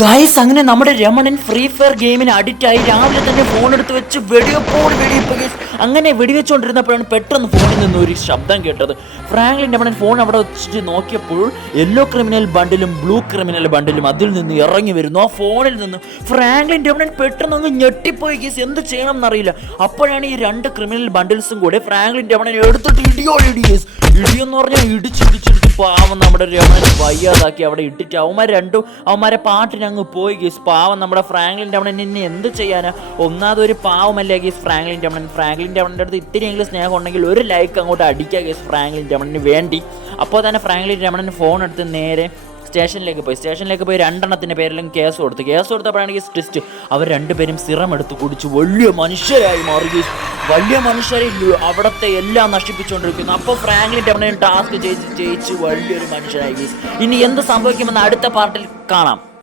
Guys അങ്ങനെ നമ്മുടെ Ramanan free fire ഗെയിമിന് അഡിക്റ്റ് ആയി. രാവിലെ തന്നെ ഫോൺ എടുത്ത് വെച്ച് വെടിവെപ്പോട് വെടിവെപ്പ് ഗൈസ് അങ്ങനെ വെടിവെച്ചുകൊണ്ടിരുന്നപ്പോഴാണ് പെട്ടെന്ന് ഫോണിൽ നിന്ന് ഒരു ശബ്ദം കേട്ടത്. ഫ്രാങ്ക്ലിൻ രമണൻ ഫോൺ അവിടെ വെച്ചിട്ട് നോക്കിയപ്പോൾ യെല്ലോ ക്രിമിനൽ ബണ്ടിലും ബ്ലൂ ക്രിമിനൽ ബണ്ടിലും അതിൽ നിന്ന് ഇറങ്ങി വരുന്നു. ആ ഫോണിൽ നിന്ന് ഫ്രാങ്ക്ലിൻ രമണൻ പെട്ടെന്ന് അങ്ങ് ഞെട്ടിപ്പോയി ഗൈസ് എന്ത് ചെയ്യണം എന്നറിയില്ല. അപ്പോഴാണ് ഈ രണ്ട് ക്രിമിനൽ ബണ്ടിൽസും കൂടെ ഫ്രാങ്ക്ലിൻ രമണൻ എടുത്തിട്ട് ഇടിയോ ഇടി ഗൈസ് ഇടിയെന്ന് പറഞ്ഞാൽ ഇടിച്ചിടിച്ചിടിച്ച് പാവം നമ്മുടെ രമണൻ വയ്യാതാക്കി അവിടെ ഇട്ടിട്ട് അവന്മാർ രണ്ടും അവന്മാരെ പാട്ടിന് അങ്ങ് പോയി ഗീസ്. പാവം നമ്മുടെ ഫ്രാങ്ക്ലിൻ രമണൻ എന്നെ എന്ത് ചെയ്യാനാ? ഒന്നാമത് പാവമല്ലേ ഗീസ് ഫ്രാങ്ക്ലിൻ രമണൻ ഫ്രാങ്ക്ലിൻ രമണന്റെ അടുത്ത് ഇത്തിരിയെങ്കിലും സ്നേഹം ഉണ്ടെങ്കിൽ ഒരു ലൈക്ക് അങ്ങോട്ട് അടിക്കുക ഗീസ് ഫ്രാങ്ക്ലിൻ രമണന് വേണ്ടി. അപ്പോൾ തന്നെ ഫ്രാങ്ക്ലിൻ രമണൻ ഫോൺ എടുത്ത് നേരെ സ്റ്റേഷനിലേക്ക് പോയി. സ്റ്റേഷനിലേക്ക് പോയി രണ്ടെണ്ണത്തിന്റെ പേരിലും കേസ് കൊടുത്തു. Case കൊടുത്തപ്പോഴാണെങ്കിൽ twist. അവർ രണ്ടുപേരും സിറം എടുത്ത് കുടിച്ച് വലിയ മനുഷ്യരായി മാറി. വലിയ മനുഷ്യരെ അവിടത്തെ എല്ലാം നശിപ്പിച്ചുകൊണ്ടിരിക്കുന്നു. അപ്പോൾ ഫ്രാങ്ക്ലിൻ രമണൻ ടാസ്ക് ജയിച്ച് ജയിച്ച് വലിയൊരു മനുഷ്യരായി. ഇനി എന്ത് സംഭവിക്കുമെന്ന് അടുത്ത പാർട്ടിൽ കാണാം.